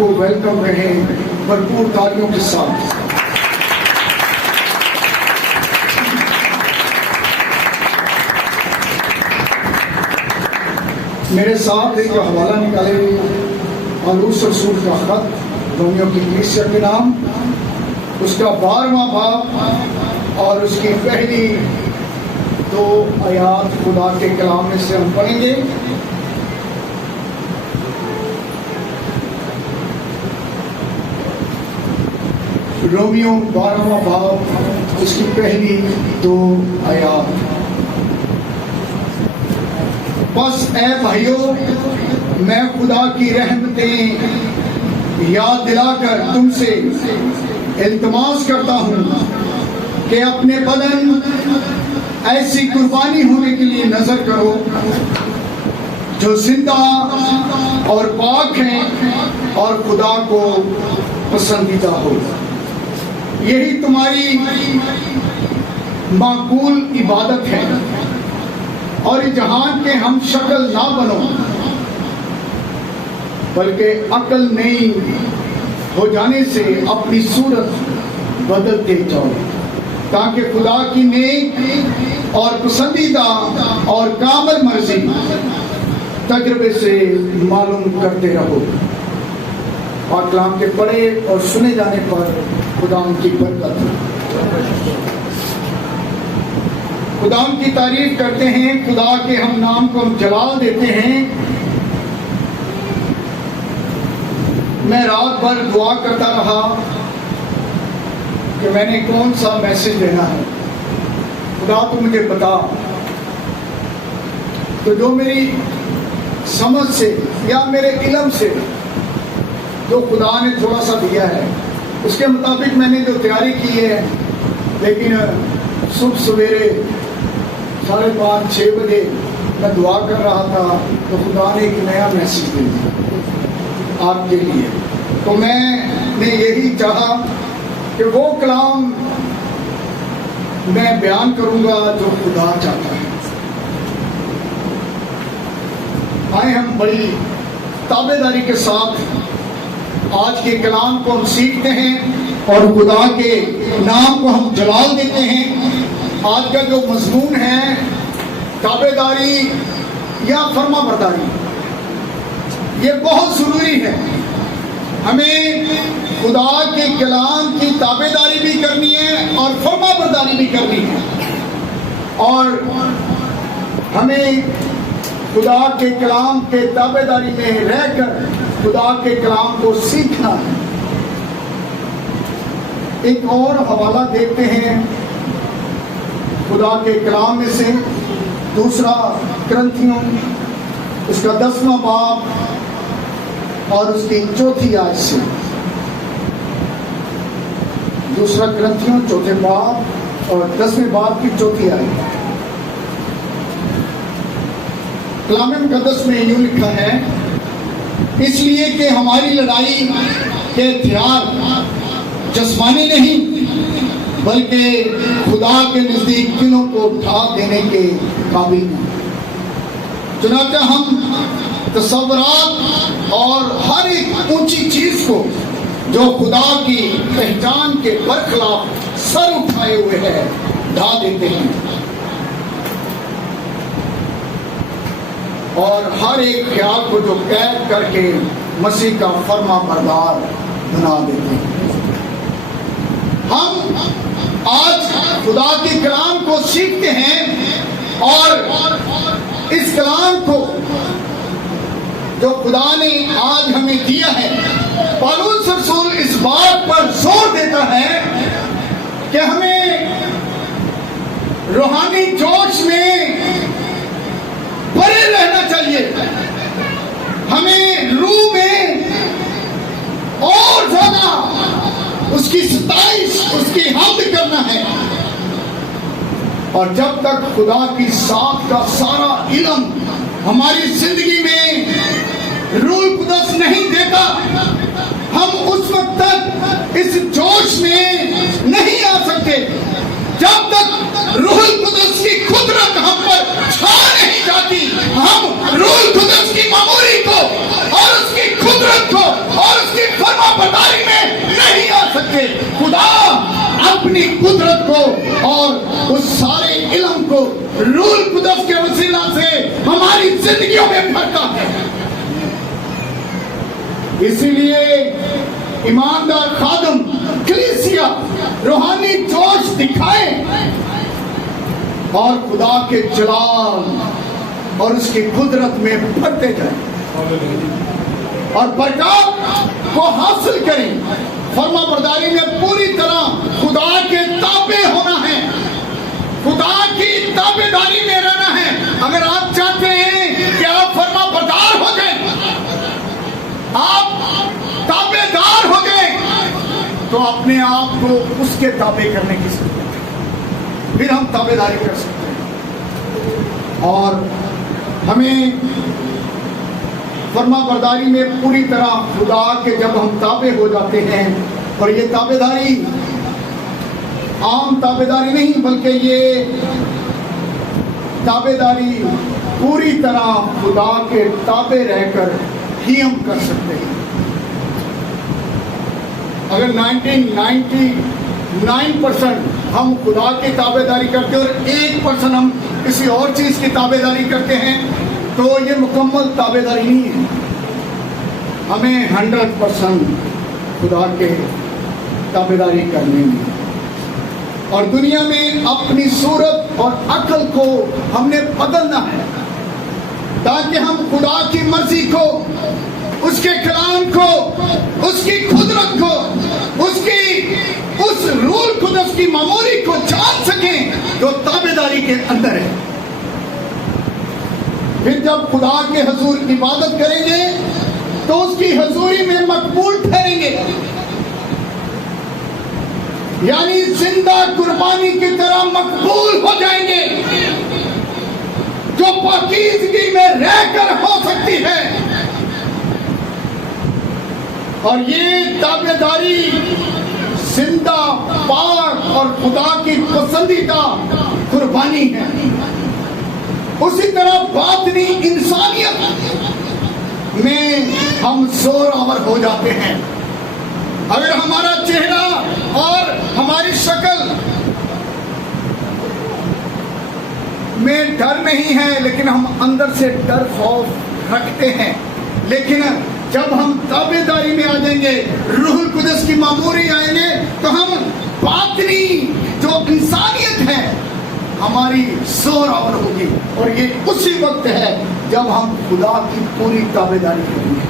کو ویلکم کریں بھرپور تالیوں کے ساتھ۔ میرے ساتھ ایک حوالہ نکالے پالوس رسول کا خط رومیو کی کلیسیا کے نام، اس کا 12واں باب اور اس کی پہلی 2 آیات خدا کے کلام میں سے ہم پڑھیں گے۔ رومیو 12واں باب اس کی پہلی 2 آیات۔ بس اے بھائیو، میں خدا کی رحمتیں یاد دلا کر تم سے التماس کرتا ہوں کہ اپنے بدن ایسی قربانی ہونے کے لیے نظر کرو جو زندہ اور پاک ہیں اور خدا کو پسندیدہ ہو، یہی تمہاری معقول عبادت ہے۔ اور جہان کے ہم شکل نہ بنو بلکہ عقل نئی ہو جانے سے اپنی صورت بدلتے جاؤ، تاکہ خدا کی نیک اور پسندیدہ اور کامل مرضی تجربے سے معلوم کرتے رہو۔ اور کلام کے پڑھے اور سنے جانے پر خدا ان کی برکت۔ خدا ان کی تعریف کرتے ہیں، خدا کے ہم نام کو ہم جلال دیتے ہیں۔ میں رات بھر دعا کرتا رہا کہ میں نے کون سا میسج دینا ہے، خدا تو مجھے بتا۔ تو جو میری سمجھ سے یا میرے علم سے جو خدا نے تھوڑا سا دیا ہے اس کے مطابق میں نے جو تیاری کی ہے، لیکن صبح سویرے 5:30 6 بجے میں دعا کر رہا تھا تو خدا نے ایک نیا میسج دے دیا آپ کے لیے۔ تو میں نے یہی چاہا کہ وہ کلام میں بیان کروں گا جو خدا چاہتا ہے۔ آئے ہم بڑی تابع داری کے ساتھ آج کے کلام کو ہم سیکھتے ہیں اور خدا کے نام کو ہم جلال دیتے ہیں۔ آج کا جو مضمون ہے تابع داری یا فرما برداری، یہ بہت ضروری ہے۔ ہمیں خدا کے کلام کی تابع داری بھی کرنی ہے اور فرما برداری بھی کرنی ہے، اور ہمیں خدا کے کلام کے تابع داری میں رہ کر خدا کے کلام کو سیکھنا ہے۔ ایک اور حوالہ دیکھتے ہیں خدا کے کلام میں سے، 2 کرنتھیوں اس کا 10واں باب اور اس کی 4تھی آیت سے۔ 2 کرنتھیوں 4 باب اور 10ویں باب کی 4تھی آیت۔ کلام مقدس میں یوں لکھا ہے، اس لیے کہ ہماری لڑائی کے ہتھیار جسمانی نہیں بلکہ خدا کے نزدیک دلوں کو ڈھا دینے کے قابل ہیں۔ چنانچہ ہم تصورات اور ہر ایک اونچی چیز کو جو خدا کی پہچان کے برخلاف سر اٹھائے ہوئے ہے ڈھا دیتے ہیں، اور ہر ایک خیال کو جو قید کر کے مسیح کا فرما بردار بنا دیتے ہیں۔ ہم آج خدا کے کلام کو سیکھتے ہیں اور اس کلام کو جو خدا نے آج ہمیں دیا ہے، پالوس رسول اس بات پر زور دیتا ہے کہ ہمیں روحانی جوش میں بھرے رہنا چاہیے، ہمیں روح میں اور زیادہ اس کی ستائش، اس کی حمد کرنا ہے۔ اور جب تک خدا کی ذات کا سارا علم ہماری زندگی میں روح القدس نہیں دیتا، ہم اس وقت تک اس جوش میں نہیں آ سکتے جب تک روح القدس کی قدرت ہم پر چھا نہیں جاتی۔ ہم روح القدس کی معمولی کو اور اس کی قدرت کو اور اس کی اپنی قدرت کو اور اس سارے علم کو روح القدس کے وسیلہ سے ہماری زندگیوں میں بھرتا ہے۔ اسی لیے ایماندار خادم کلیسیا روحانی جوش دکھائے اور خدا کے جلال اور اس کی قدرت میں بھرتے جائیں اور برکات کو حاصل کریں۔ فرما برداری میں پوری طرح خدا کے تابع ہونا ہے، خدا کی تابع داری میں رہنا ہے۔ اگر آپ چاہتے ہیں کہ آپ فرما بردار ہو گئے، آپ تابع دار ہو گئے، تو اپنے آپ کو اس کے تابع کرنے کی ضرورت ہے، پھر ہم تابع داری کر سکتے ہیں۔ اور ہمیں فرما برداری میں پوری طرح خدا کے جب ہم تابع ہو جاتے ہیں، اور یہ تابع داری عام تابع داری نہیں بلکہ یہ تابع داری پوری طرح خدا کے تابع رہ کر ہی ہم کر سکتے ہیں۔ اگر 99% ہم خدا کی تابع داری کرتے ہیں اور 1% ہم کسی اور چیز کی تابع داری کرتے ہیں تو یہ مکمل تابع داری نہیں ہے۔ ہمیں 100% خدا کے تابع داری کرنی ہے، اور دنیا میں اپنی صورت اور عقل کو ہم نے بدلنا ہے تاکہ ہم خدا کی مرضی کو، اس کے کلام کو، اس کی قدرت کو، اس روح القدس کی معموری کو جان سکیں جو تابع داری کے اندر ہے۔ پھر جب خدا کے حضور عبادت کریں گے تو اس کی حضوری میں مقبول ٹھہریں گے، یعنی زندہ قربانی کی طرح مقبول ہو جائیں گے جو پاکیزگی میں رہ کر ہو سکتی ہے۔ اور یہ تابع داری زندہ، پاک اور خدا کی پسندیدہ قربانی ہے۔ اسی طرح باطنی انسانیت میں ہم زور آور ہو جاتے ہیں۔ اگر ہمارا چہرہ اور ہماری شکل میں ڈر نہیں ہے لیکن ہم اندر سے ڈر خوف رکھتے ہیں، لیکن جب ہم تابع داری میں آ جائیں گے، روح القدس کی معموری آئیں گے تو ہم باطنی جو انسانیت ہے ہماری زور آور ہوگی، اور یہ اسی وقت ہے جب ہم خدا کی پوری تابع داری کریں گے۔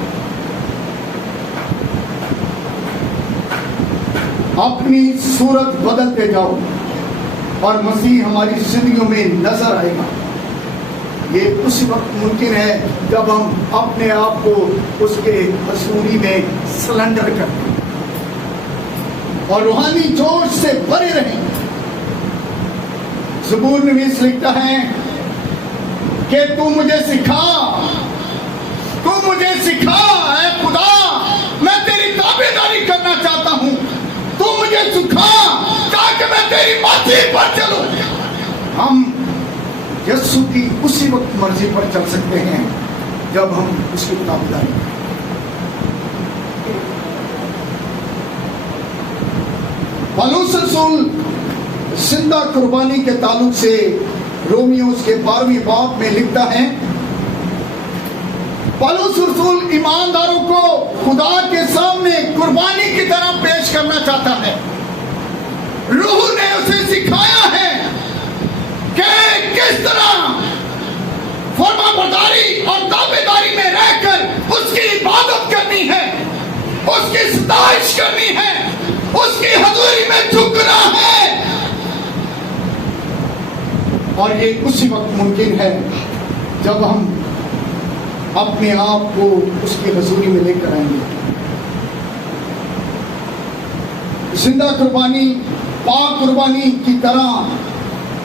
اپنی صورت بدلتے جاؤ اور مسیح ہماری زندگیوں میں نظر آئے گا۔ یہ اسی وقت ممکن ہے جب ہم اپنے آپ کو اس کے حضوری میں سلنڈر کرتے ہیں اور روحانی جوش سے بھرے رہیں۔ زبور نویس لکھتا ہے کہ تو مجھے سکھا اے خدا، میں تیری تابع داری کرنا چاہتا ہوں، تو مجھے سکھا تاکہ میں تیری مرضی پر چلوں۔ ہم یسوع کی اسی وقت مرضی پر چل سکتے ہیں جب ہم اس کی تابع داری کریں۔ پالوس رسول زندہ قربانی کے تعلق سے رومیوز کے 12ویں باب میں لکھتا ہے، پالوس رسول ایمانداروں کو خدا کے سامنے قربانی کی طرح پیش کرنا چاہتا ہے۔ روح نے اسے سکھایا ہے کہ کس طرح فرما برداری اور تابع داری میں رہ کر اس کی عبادت کرنی ہے، اس کی ستائش کرنی ہے، اس کی حضوری میں جھکنا ہے۔ اور یہ اسی وقت ممکن ہے جب ہم اپنے آپ کو اس کی حضوری میں لے کر آئیں گے۔ زندہ قربانی پاک قربانی کی طرح،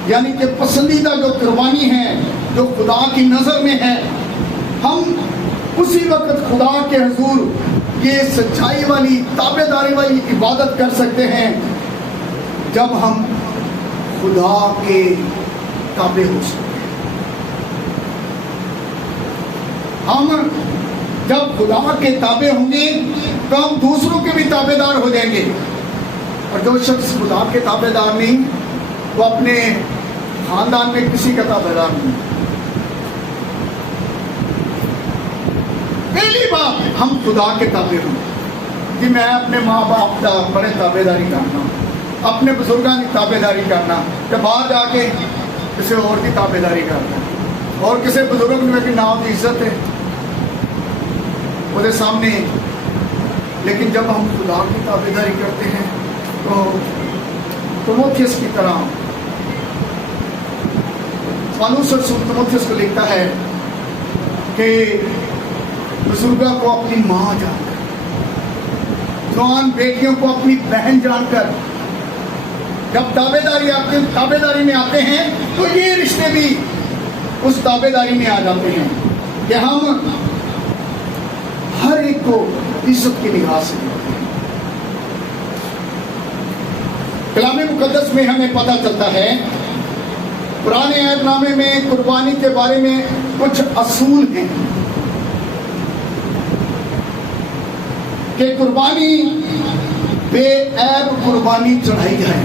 یعنی کہ پسندیدہ جو قربانی ہے جو خدا کی نظر میں ہے، ہم اسی وقت خدا کے حضور یہ سچائی والی تابع داری والی عبادت کر سکتے ہیں جب ہم خدا کے تابع ہو سکتے ہیں۔ ہم جب خدا کے تابع ہوں گے تو ہم دوسروں کے بھی تابع دار ہو جائیں گے۔ اور جو شخص خدا کے تابع دار نہیں وہ اپنے خاندان میں کسی کا تابع دار نہیں. پہلی بات ہم خدا کے تابع ہوں کہ میں اپنے ماں باپ کا بڑے تابع داری کرنا, اپنے بزرگوں کی تابع داری کرنا, کہ باہر جا کے کسی اور کی تابع داری کرنا, اور کسی بزرگ میں کہ نام کی عزت ہے وہ سامنے. لیکن جب ہم خدا کی تابع داری کرتے ہیں تو تیموتھیوس کی طرح پالوس رسول تیموتھیوس کو لکھتا ہے کہ بزرگوں کو اپنی ماں جان کر, جوان بیٹیوں کو اپنی بہن جان کر جب تابع داری میں آتے ہیں تو یہ رشتے بھی اس تابع داری میں آ جاتے ہیں کہ ہم ہر ایک کو عزت کی نگاہ سے دیکھتے ہیں. کلام مقدس میں ہمیں پتہ چلتا ہے, پرانے عہد نامے میں قربانی کے بارے میں کچھ اصول ہیں کہ قربانی بے عیب قربانی چڑھائی جائے.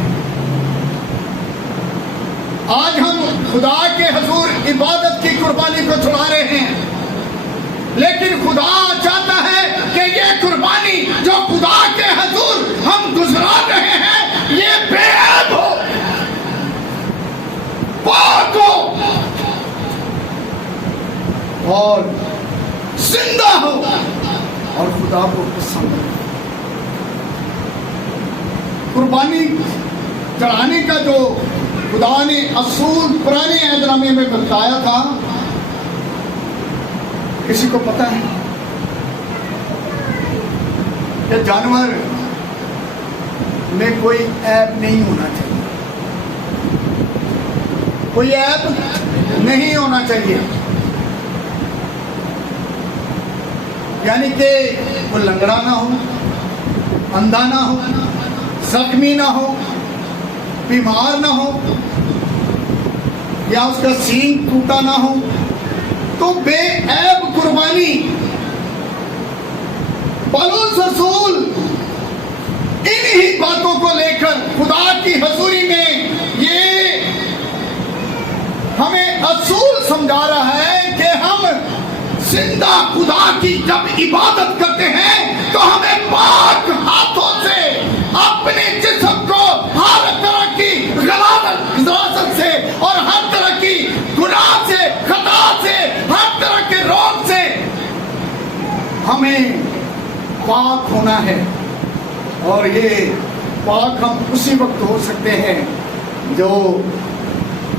آج ہم خدا کے حضور عبادت کی قربانی کو چڑھا رہے ہیں, لیکن خدا چاہتا ہے کہ یہ قربانی جو خدا کے حضور ہم گزرا رہے ہیں یہ بے عیب ہو, پاک ہو اور زندہ ہو اور خدا کو پسند ہو. قربانی چڑھانے کا جو خدا نے اصول پرانے عہد نامے میں بتایا تھا, کسی کو پتہ ہے کہ جانور میں کوئی عیب نہیں ہونا چاہیے, کوئی عیب نہیں ہونا چاہیے, یعنی کہ وہ لنگڑا نہ ہو, اندھا نہ ہو, زخمی نہ ہو, بیمار نہ ہو, یا اس کا سینگ ٹوٹا نہ ہو. تو بے عیب قربانی پالوس رسول انہی باتوں کو لے کر خدا کی حضوری میں یہ ہمیں اصول سمجھا رہا ہے کہ ہم زندہ خدا کی جب عبادت کرتے ہیں تو ہمیں پاک ہاتھوں سے اپنے جسم کو ہر طرح کی غلاظت سے اور ہر طرح کی گناہ سے, خطا سے, ہر طرح کے روگ سے ہمیں پاک ہونا ہے. اور یہ پاک ہم اسی وقت ہو سکتے ہیں جو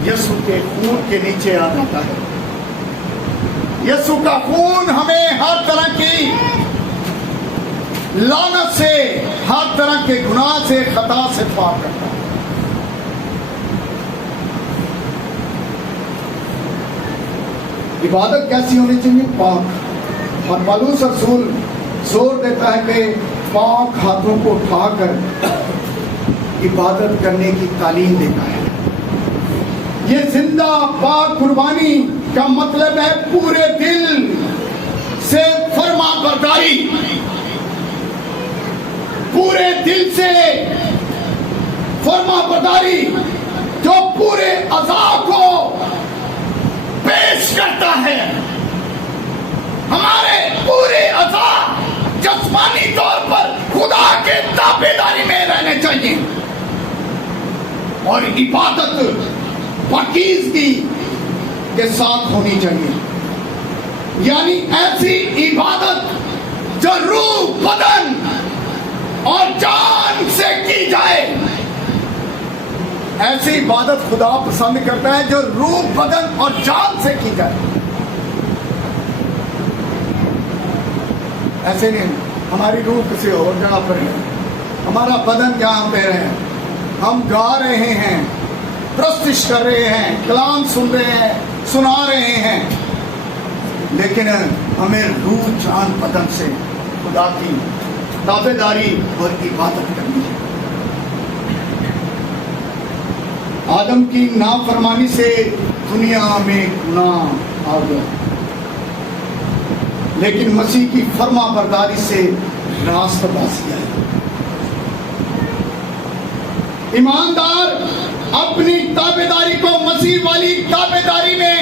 یسوع کے خون کے نیچے آ جاتا ہے. یسوع کا خون ہمیں ہر طرح کی لعنت سے, ہر طرح کے گناہ سے, خطا سے پاک کرتا ہے. عبادت کیسی ہونی چاہیے؟ پاک. اور پالوس رسول زور دیتا ہے کہ پاک ہاتھوں کو اٹھا کر عبادت کرنے کی تعلیم دیتا ہے. یہ زندہ پاک قربانی کا مطلب ہے پورے دل سے فرما برداری, پورے دل سے فرما برداری جو پورے اعضاء کو پیش کرتا ہے. ہمارے پورے اعضاء جسمانی طور پر خدا کے تابع داری میں رہنے چاہیے, اور عبادت پاکیزگی کے ساتھ ہونی چاہیے. یعنی ایسی عبادت جو روح, بدن اور جان سے کی جائے. ایسی عبادت خدا پسند کرتا ہے جو روح, بدن اور جان سے کی جائے. ایسے نہیں ہماری روح کسی اور جگہ پر ہے, ہمارا بدن جہاں پہ ہے, ہم گا رہے ہیں, پرستش کر رہے ہیں, کلام سن رہے ہیں, سنا رہے ہیں, لیکن ہمیں روح, جان, بدن سے خدا کی تابع داری اور عبادت کرنی ہے. آدم کی نافرمانی سے دنیا میں گناہ آ گیا, لیکن مسیح کی فرما برداری سے راستہ بازی آئی. ایماندار اپنی تابعداری کو مسیح والی تابعداری میں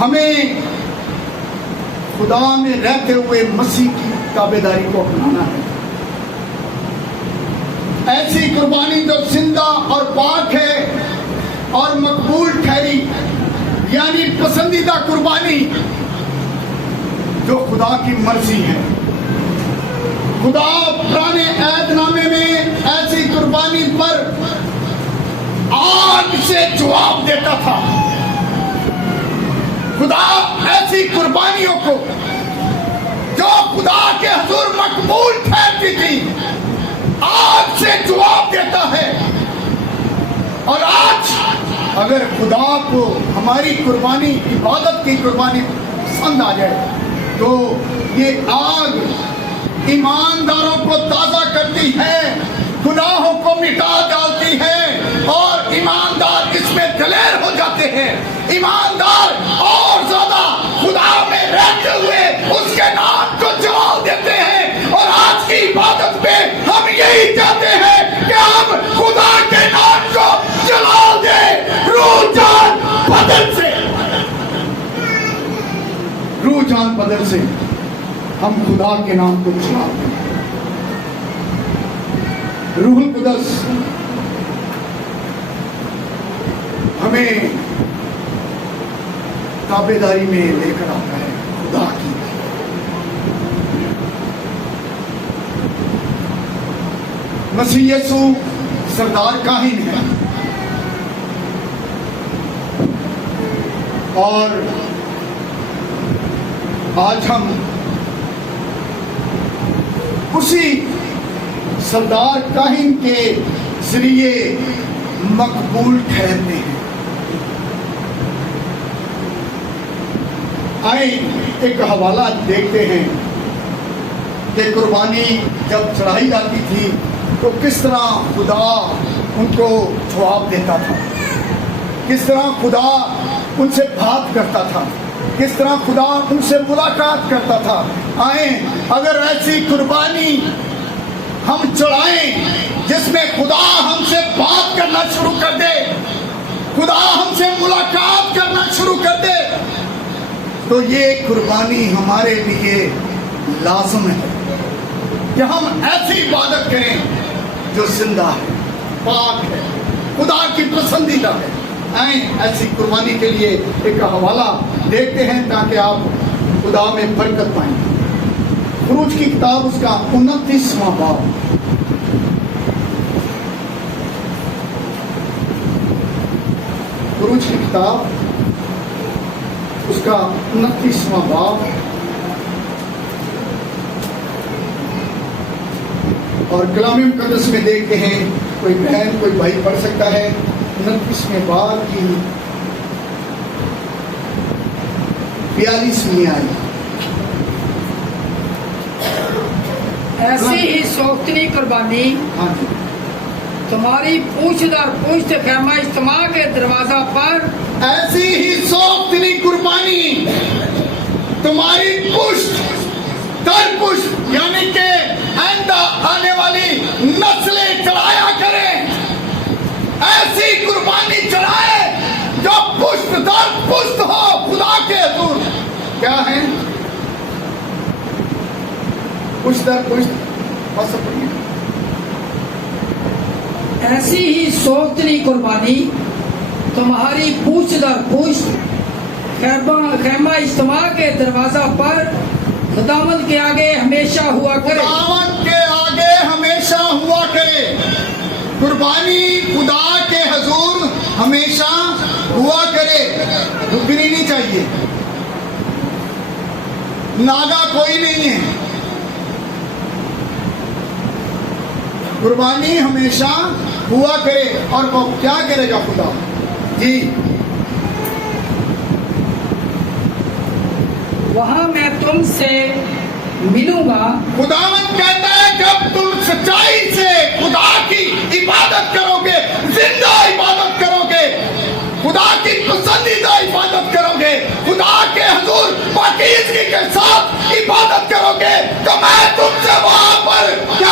ہمیں خدا میں رہتے ہوئے مسیح کی تابعداری کو اپنانا ہے. ایسی قربانی جو زندہ اور پاک ہے اور مقبول ٹھہری، یعنی پسندیدہ قربانی جو خدا کی مرضی ہے. خدا پرانے عہد نامے میں ایسی قربانی پر آگ سے جواب دیتا تھا. خدا ایسی قربانیوں کو جو خدا کے حضور مقبول ٹھہرتی تھی آگ سے جواب دیتا ہے. اور آج اگر خدا کو ہماری قربانی، عبادت کی قربانی پسند آ جائے تو یہ آگ ایمانداروں کو تازہ کرتی ہے، گناہوں کو مٹا ڈالتی ہے اور ایماندار اس میں دلیر ہو جاتے ہیں. ایماندار اور زیادہ خدا میں رہتے ہوئے اس کے نام کو جلال دیتے ہیں. اور آج کی عبادت میں ہم یہی چاہتے ہیں کہ ہم خدا کے نام کو جلال دیں، روح جان بدن سے، روح جان بدن سے ہم خدا کے نام کو جلال دیں. روح القدس ہمیں تابعداری میں لے کر آتا ہے خدا کی. مسیح یسوع سردار کاہن ہے اور آج ہم اسی سردار کاہن کے ذریعے مقبول ٹھہرتے ہیں. آئیں ایک حوالہ دیکھتے ہیں کہ قربانی جب چڑھائی جاتی تھی تو کس طرح خدا ان کو جواب دیتا تھا، کس طرح خدا ان سے بات کرتا تھا، کس طرح خدا ان سے ملاقات کرتا تھا. آئیں اگر ایسی قربانی ہم چڑھائیں جس میں خدا ہم سے بات کرنا شروع کر دے، خدا ہم سے ملاقات کرنا شروع کر دے، تو یہ قربانی ہمارے لیے لازم ہے کہ ہم ایسی عبادت کریں جو زندہ ہے، پاک ہے، خدا کی پسندیدہ ہے. آئیں ایسی قربانی کے لیے ایک حوالہ دیکھتے ہیں تاکہ آپ خدا میں برکت پائیں. خروج کی کتاب اس کا 29واں باب، خروج کی کتاب اس کا 29واں باب اور کلام مقدس میں دیکھتے ہیں. کوئی بہن کوئی بھائی پڑھ سکتا ہے 29ویں باب کی 42ویں آیت. ایسی ہی سوختنی قربانی تمہاری پوچھ در پوچھ خیمہ اجتماع کے دروازہ پر، ایسی ہی سوختنی قربانی تمہاری پشت در پشت یعنی کہ آئندہ آنے والی نسلیں چڑھایا کریں. ایسی قربانی چڑھائے جو پشت در پشت ہو خدا کے حضور. کیا ہے پشت در پشت؟ ایسی ہی سوختنی قربانی تمہاری پوچھ در پوچھ خیمہ اجتماع کے دروازہ پر خداوند کے آگے ہمیشہ ہوا کرے. خداوند کے آگے ہمیشہ ہوا کرے. قربانی خدا کے حضور ہمیشہ ہوا کرے، رکنی نہیں چاہیے. ناگا کوئی نہیں ہے. قربانی ہمیشہ ہوا کرے. اور وہ کیا کرے گا خدا؟ جی وہاں میں تم سے ملوں گا. خداوند کہتا ہے جب تم سچائی سے خدا کی عبادت کرو گے، زندہ عبادت کرو گے، خدا کی پسندیدہ عبادت کرو گے، خدا کے حضور پاکیزگی کے ساتھ عبادت کرو گے، تو میں تم سے وہاں پر کیا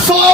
100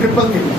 333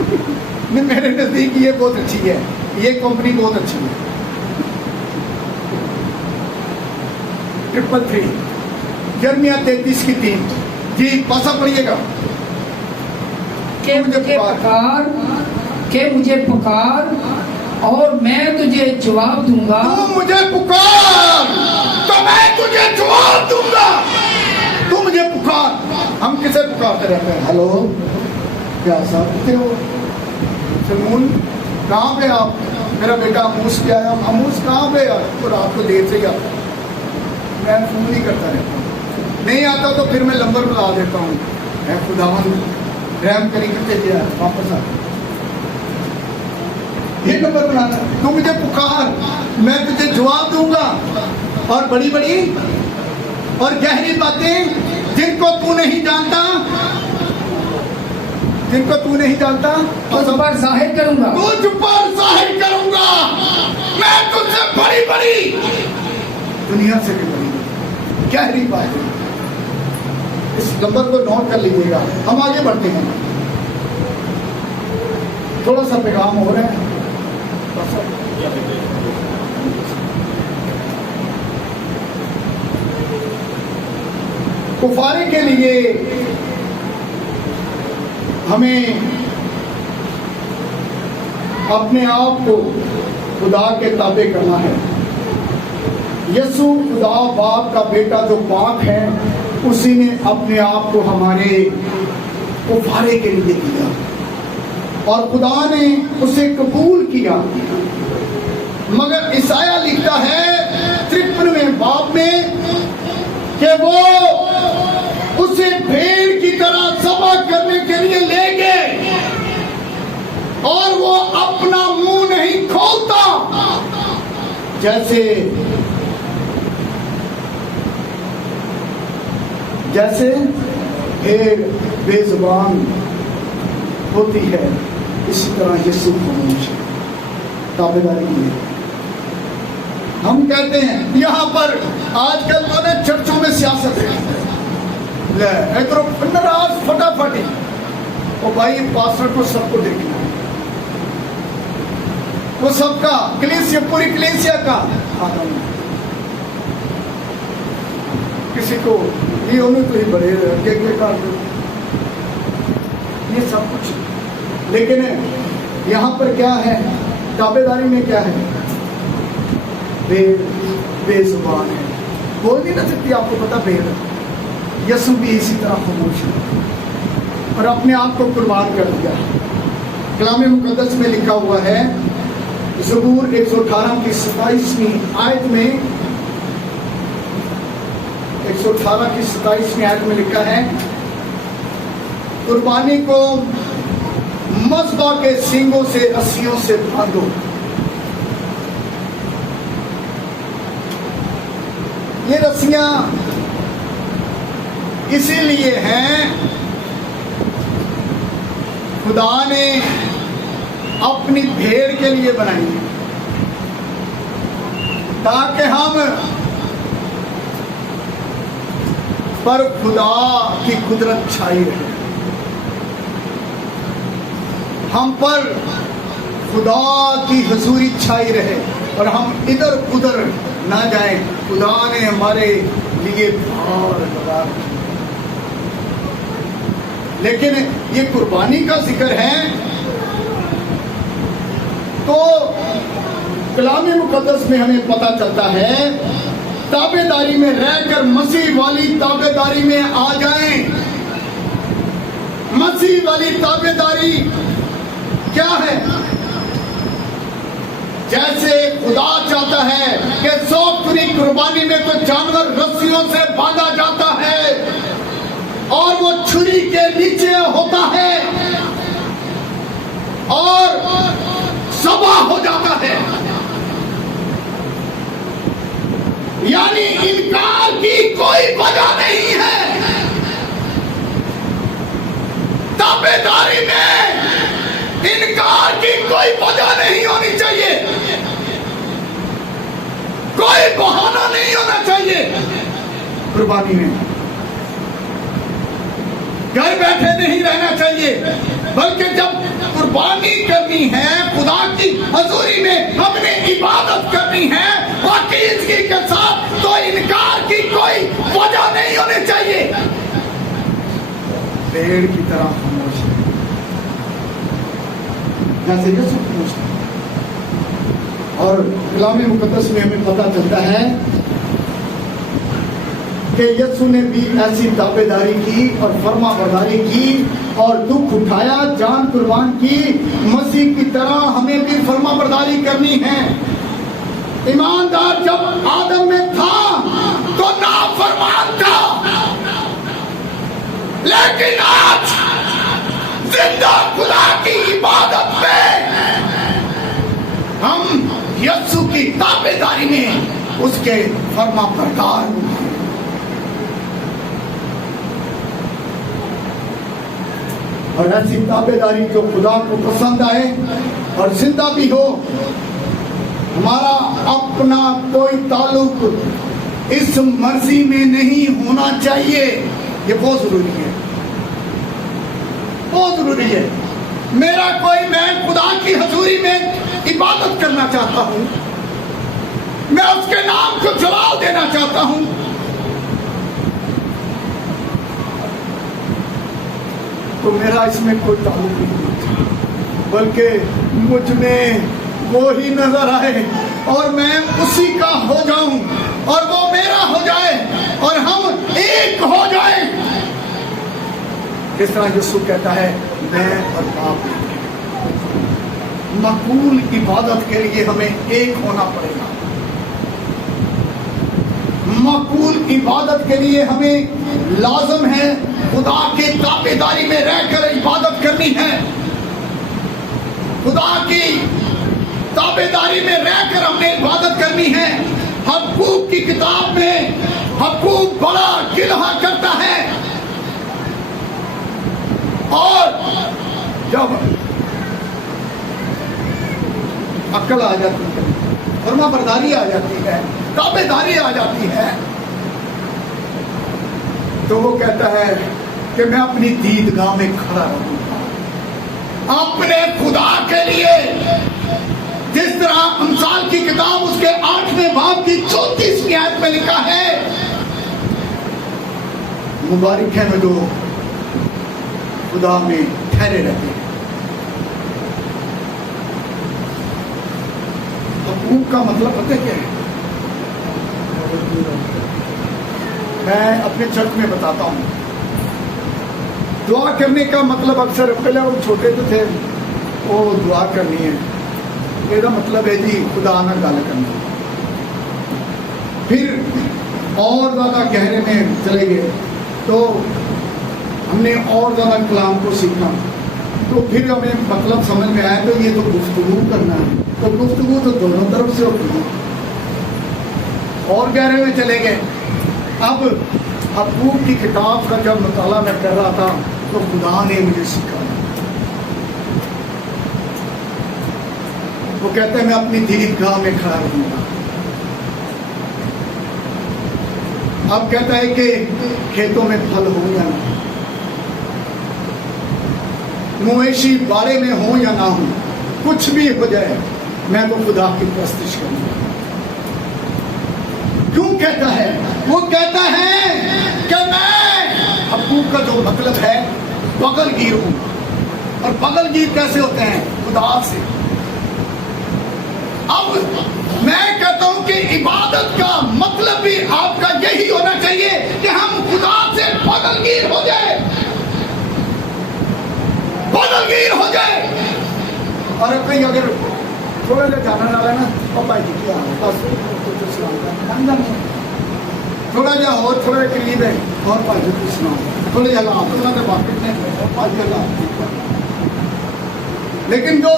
نہیں، میرے نزدیک یہ بہت اچھی ہے، یہ کمپنی بہت اچھی ہے۔ 333 یرمیہ 33:3 جی پاسا پڑھیے گا۔ کہ مجھے پکار اور میں تجھے جواب دوں گا۔ تو مجھے پکار تو میں تجھے جواب دوں گا۔ تو مجھے پکار، ہم کسے پکارتے رہتے ہیں؟ ہلو کیا صاحب ہو سلمون، کہاں پہ آپ؟ میرا بیٹا اموس کیا ہے؟ اموس کہاں پہ؟ تو رات کو دیر سے ہی آتا، میں فون نہیں کرتا رہتا ہوں، نہیں آتا تو پھر میں نمبر بتا دیتا ہوں، میں خداوند رحم کری کرتے دیا واپس آتا، یہ نمبر بنانا۔ تو مجھے پکار، میں تجھے جواب دوں گا، اور بڑی بڑی اور گہری باتیں جن کو تو نہیں جانتا، جن کو تو نہیں جانتا تجھ پر ظاہر کروں گا۔ تجھ پر ظاہر کروں گا، میں تجھ سے بڑی بڑی، دنیا سے بھی بڑی گہری باتیں۔ اس نمبر کو نوٹ کر لیجیے گا۔ ہم آگے بڑھتے ہیں، تھوڑا سا پیغام ہو رہا ہے۔ کفارے کے لیے ہمیں اپنے آپ کو خدا کے تابع کرنا ہے۔ یسوع خدا باپ کا بیٹا جو پاک ہے، اسی نے اپنے آپ کو ہمارے کفارے کے لیے دیا، اور خدا نے اسے قبول کیا۔ مگر عیسائیہ لکھتا ہے 53ویں باب میں کہ وہ اسے بھیڑ کی طرح ذبح کرنے کے لیے لے گئے، اور وہ اپنا منہ نہیں کھولتا، جیسے بھیڑ بے زبان ہوتی ہے، اسی طرح یسوع خاموش ہے۔ تابعداری کی ہم کہتے ہیں یہاں پر آج کل تو نے چرچوں میں سیاست ہے، ناراض فٹافٹ ہی، اور بھائی پاسٹر کو سب کو دیکھنا ہے، وہ سب کا کلیسیا، پوری کلیسیا کا آدم ہے، کسی کو یہ انہیں تو ہی بڑے یہ سب کچھ، لیکن یہاں پر کیا ہے؟ تابعداری میں کیا ہے؟ بے زبان ہے، بول نہیں نہ سکتی، آپ کو پتا بھیڑ۔ یسوع بھی اسی طرح خاموش ہے اور اپنے آپ کو قربان کر دیا۔ کلام مقدس میں لکھا ہوا ہے، زبور 118 کی 27ویں آیت میں، 118 کی 27ویں آیت میں لکھا ہے، قربانی کو مذبح کے سینگوں سے، رسیوں سے باندھو۔ یہ رسیاں اسی لیے ہیں، خدا نے اپنی بھیڑ کے لیے بنائی ہے، تاکہ ہم پر خدا کی قدرت چھائی رہے، ہم پر خدا کی حضوری چھائی رہے، اور ہم ادھر ادھر نہ جائیں۔ خدا نے ہمارے لیے بھار لگا، لیکن یہ قربانی کا ذکر ہے تو کلام مقدس میں ہمیں پتہ چلتا ہے، تابعداری میں رہ کر مسیح والی تابعداری میں آ جائیں۔ مسیح والی تابعداری کیا ہے؟ جیسے خدا چاہتا ہے کہ ذوق قربانی میں تو جانور رسیوں سے باندھا جاتا ہے اور وہ چھری کے نیچے ہوتا ہے اور ذبح ہو جاتا ہے، یعنی انکار کی کوئی وجہ نہیں ہے۔ تابعداری میں انکار کی کوئی وجہ نہیں ہونی چاہیے، کوئی بہانہ نہیں ہونا چاہیے۔ قربانی میں گھر بیٹھے نہیں رہنا چاہیے، بلکہ جب قربانی کرنی ہے، خدا کی حضوری میں ہم نے عبادت کرنی ہے پاکیزگی کے ساتھ، تو انکار کی کوئی وجہ نہیں ہونی چاہیے۔ پیڑ کی طرح خاموش ہے، جیسے یوسف خاموش ہے۔ اور کلام مقدس میں ہمیں پتہ چلتا ہے کہ یسوع نے بھی ایسی تابع داری کی اور فرما برداری کی اور دکھ اٹھایا، جان قربان کی۔ مسیح کی طرح ہمیں بھی فرما برداری کرنی ہے۔ ایماندار جب آدم میں تھا تو نافرمان تھا، لیکن آج زندہ خدا کی عبادت میں ہم یسوع کی تابع داری میں اس کے فرما بردار ہوں۔ اور ایسی تابع داری جو خدا کو پسند آئے اور زندہ بھی ہو۔ ہمارا اپنا کوئی تعلق اس مرضی میں نہیں ہونا چاہیے، یہ بہت ضروری ہے، بہت ضروری ہے۔ میرا کوئی، میں خدا کی حضوری میں عبادت کرنا چاہتا ہوں، میں اس کے نام کو جلال دینا چاہتا ہوں، تو میرا اس میں کوئی تعلق نہیں ہونا چاہیے، بلکہ مجھ میں وہی نظر آئے اور میں اسی کا ہو جاؤں اور وہ میرا ہو جائے اور ہم ایک ہو جائیں۔ اس طرح یسوع کہتا ہے میں اور باپ، مقبول عبادت کے لیے ہمیں ایک ہونا پڑے گا۔ مقبول عبادت کے لیے ہمیں لازم ہے خدا کے تابع داری میں رہ کر عبادت کرنی ہے۔ خدا کی تابع داری میں رہ کر ہم نے عبادت کرنی ہے۔ حقوق کی کتاب میں حقوق بڑا گلہا کرتا ہے، اور جب عقل آ جاتی ہے، فرما برداری آ جاتی ہے، تابع داری آ جاتی ہے، تو وہ کہتا ہے کہ میں اپنی دیدگاہ میں کھڑا رہوں گا اپنے خدا کے لیے۔ جس طرح امثال کی کتاب اس کے 8ویں باب کی 34ویں آیت میں لکھا ہے، مبارک ہے میں جو خدا میں ٹھہرے رہتے ہیں۔ حقوق کا مطلب پتہ کیا ہے؟ میں اپنے چرچ میں بتاتا ہوں، دعا کرنے کا مطلب اکثر پہلے وہ چھوٹے جو تھے وہ دعا کرنی ہے، یہ مطلب ہے جی خدا نہ گل کرنا۔ پھر اور زیادہ گہرے میں چلے گئے تو ہم نے اور زیادہ کلام کو سیکھا، تو پھر ہمیں مطلب سمجھ میں آیا تو یہ تو گفتگو کرنا ہے، تو گفتگو تو دونوں طرف سے ہوتی ہے۔ اور گہرے میں چلے گئے، اب حقوق کی کتاب کا جب مطالعہ میں کر رہا تھا تو خدا نے مجھے سکھایا۔ وہ کہتے ہیں میں اپنی دیدگاہ میں کھڑا رہوں گا۔ اب کہتا ہے کہ کھیتوں میں پھل ہوں یا نہ، مویشی باڑے میں ہوں یا نہ ہوں، کچھ بھی ہو جائے میں تو خدا کی پرستش کروں گا۔ کیوں کہتا ہے؟ وہ کہتا ہے کہ میں حقوق کا جو مطلب ہے بغل گیر ہوں، اور بغل گیر کیسے ہوتے ہیں؟ خدا سے۔ اب میں کہتا ہوں کہ عبادت کا مطلب بھی آپ کا یہی ہونا چاہیے کہ ہم خدا سے بغل گیر ہو جائے، بغل گیر ہو جائے۔ اور کہیں اگر تھوڑا سا جانا نہ رہنا پاپا جی کیا بس تھوڑا جا اور تھوڑا قریب ہے اور پائی جی کو سناؤ، تھوڑے جگہ آپ کے واقف میں اور پائی جگہ، لیکن جو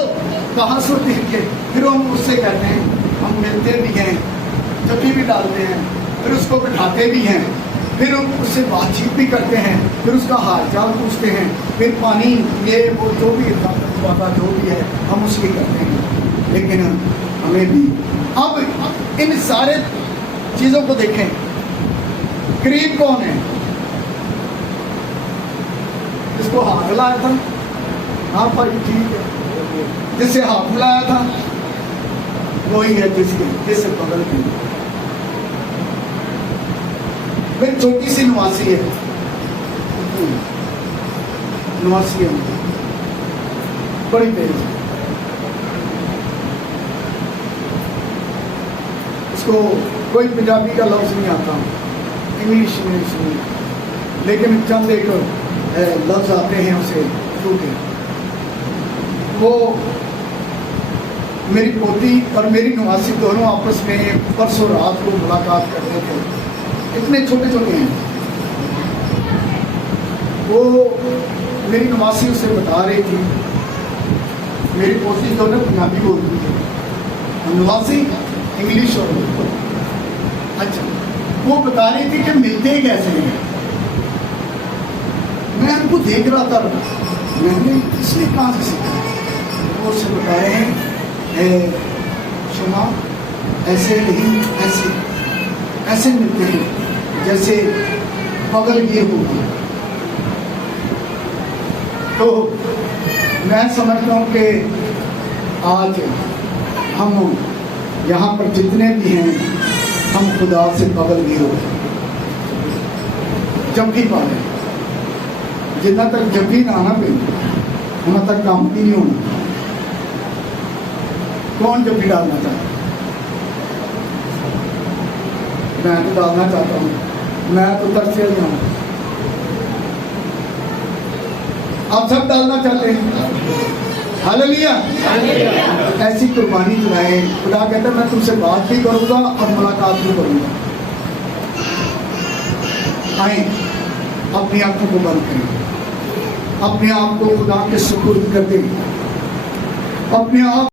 تحسر دیکھ کے پھر ہم اس سے کہتے ہیں، ہم ملتے بھی ہیں، چٹی بھی ڈالتے ہیں، پھر اس کو بٹھاتے بھی ہیں، پھر اس سے بات چیت بھی کرتے ہیں، پھر اس کا حال چال پوچھتے ہیں، پھر پانی یہ وہ جو بھی جو بھی ہے ہم اس کی کرتے ہیں۔ لیکن ہمیں بھی اب ان سارے چیزوں کو دیکھیں، قریب کون ہے؟ اس کو ہاتھ لایا تھا، ہاں بھائی ٹھیک ہے، جس سے ہاتھ ملایا تھا وہی ہے جس سے بغل کی. میری چھوٹی سی نواسی ہے, نواسی ہے, بڑی تیز. اس کو کوئی پنجابی کا لفظ نہیں آتا, انگلش نہیں, لیکن چند ایک لفظ آتے ہیں اسے ٹوٹے. وہ میری پوتی اور میری نواسی دونوں آپس میں پرسوں رات کو ملاقات کر رہے تھے. اتنے چھوٹے چھوٹے ہیں. وہ میری نواسی اسے بتا رہی تھی, میری پوتی جو ہے پنجابی بولتی تھی, نواسی انگلش اور اچھا. وہ بتا رہی تھی کہ ملتے کیسے ہیں. میں ان کو دیکھ رہا تھا, میں نے اس نے کہاں سے سیکھا. وہ اسے بتا رہے ہیں شما ایسے نہیں, ایسے ملتے ہیں جیسے بغل یہ ہوگا. تو میں سمجھتا ہوں کہ آج ہم یہاں پر جتنے بھی ہیں ہم خدا سے بغل بھی ہو گئے. جب بھی پالے جتنا تک جب بھی نہ آنا پہ وہاں تک کام بھی نہیں ہونا. کون جب بھی ڈالنا چاہتا؟ میں تو ڈالنا چاہتا ہوں, میں تو ترسیل جاؤں. آپ سب ڈالنا چاہتے ہیں. ہاللیلویا. ایسی قربانی چلائیں. خدا کہتا ہے میں تم سے بات بھی کروں گا اور ملاقات بھی کروں گا. آئیں اپنی آنکھوں کو بند کریں, اپنے آپ کو خدا کے سپرد کر دیں, اپنے آپ